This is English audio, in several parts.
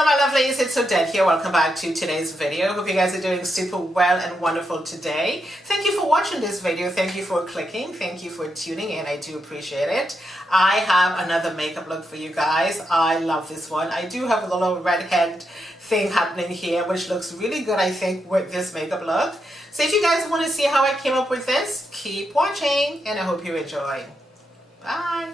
Hello my lovelies, it's Odette here. Welcome back to today's video. Hope you guys are doing super well and wonderful today. Thank you for watching this video. Thank you for clicking. Thank you for tuning in. I do appreciate it. I have another makeup look for you guys. I love this one. I do have a little redhead thing happening here, which looks really good, I think, with this makeup look. So if you guys want to see how I came up with this, keep watching and I hope you enjoy. Bye.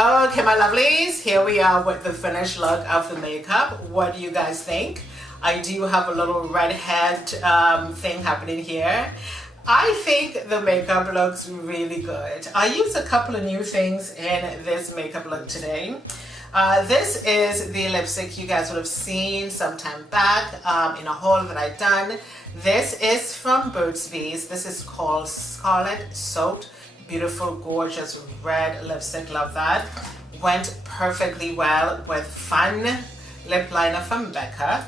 Okay, my lovelies, here we are with the finished look of the makeup. What do you guys think? I do have a little redhead thing happening here. I think the makeup looks really good. I used a couple of new things in this makeup look today. This is the lipstick you guys would have seen sometime back in a haul that I've done. This is from BurtsBees. This is called Scarlet Soaked. Beautiful, gorgeous red lipstick. Love that. Went perfectly well with Fun lip liner from Becca.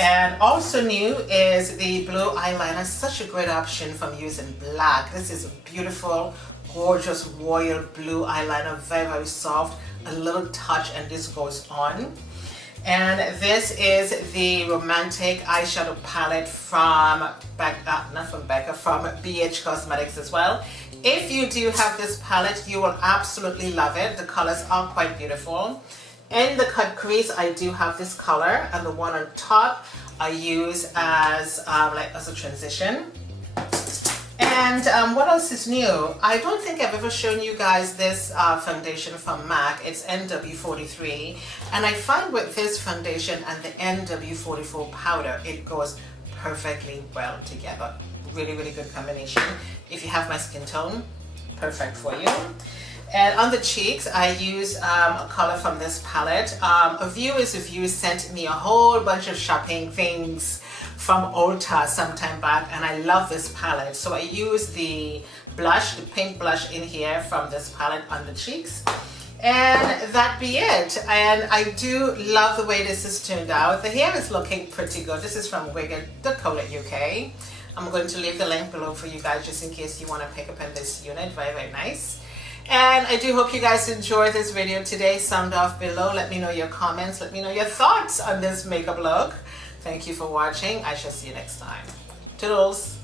And also new is the blue eyeliner. Such a great option from using black. This is a beautiful, gorgeous royal blue eyeliner. Very, very soft. A little touch and this goes on. And this is the romantic eyeshadow palette from Becca, not from Becca, from BH Cosmetics as well. If you do have this palette, you will absolutely love it. The colors are quite beautiful. In the cut crease, I do have this color, and the one on top I use as as a transition. And what else is new? I don't think I've ever shown you guys this foundation from MAC. It's NW43, and I find with this foundation and the NW44 powder, it goes perfectly well together. Really, really good combination. If you have my skin tone, perfect for you. And on the cheeks, I use a color from this palette. A viewers of you sent me a whole bunch of shopping things from Ulta sometime back, and I love this palette. So I use the blush, the pink blush in here from this palette on the cheeks. And that be it. And I do love the way this has turned out. The hair is looking pretty good. This is from Wig.co.uk. I'm going to leave the link below for you guys just in case you want to pick up on this unit. Very, very nice. And I do hope you guys enjoyed this video today. Sound off below. Let me know your comments. Let me know your thoughts on this makeup look. Thank you for watching. I shall see you next time. Toodles.